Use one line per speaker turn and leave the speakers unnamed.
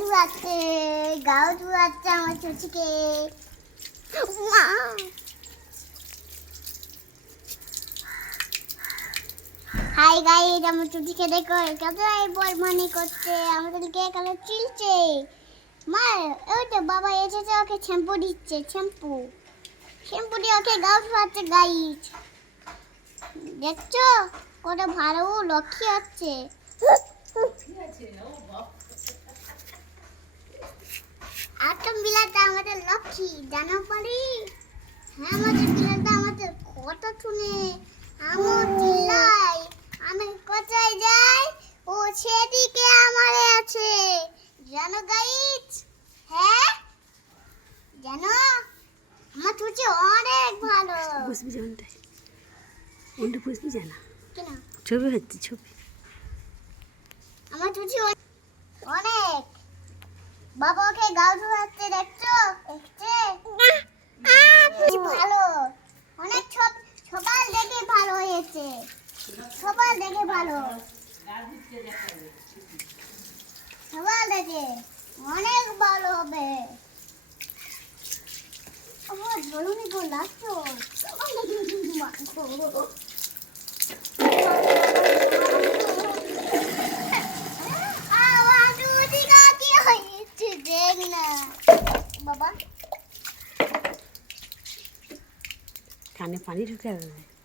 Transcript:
ধোয়াচ্ছে গাও ধোয়াচ্ছে আমার চুচিকে high guide আমার চুচিকে দেখো কত বল মনে করছে আমাদেরকে এখানে চিলছে? মার ওই তো বাবা এসেছে, ওকে শ্যাম্পু দিচ্ছে, শ্যাম্পু। শ্যাম্পু দিয়ে ওকে গাও ধোয়াচ্ছে গাইড দেখছ? কত ভালো লক্ষ্মী হচ্ছে। জানো পারি হ্যাঁ আমাদের বিলাটা আমাদের কথা শুনে আমার চিল্লাই আমি কোথায় যাই? ও সেদিকে আমারে আছে। জানো গাইজ? হ্যাঁ? জানো? আমার তুচি অনেক ভালো।
জানটাই জানা। ছবি হচ্ছে ছবি।
আমার চুচি বাবাকে গাও ধোয়াচ্ছে দেখছ? দেখছে? ভালো? অনেক সব সবার দেখে ভালো হয়েছে। সবার দেখে ভালো। সবার দেখে অনেক ভালো হবে। আমার জলনি গো লাগছো আমার দুধি কাকি হয়েছে দেখ না বাবা
কানে পানি ঢুকে যাবে।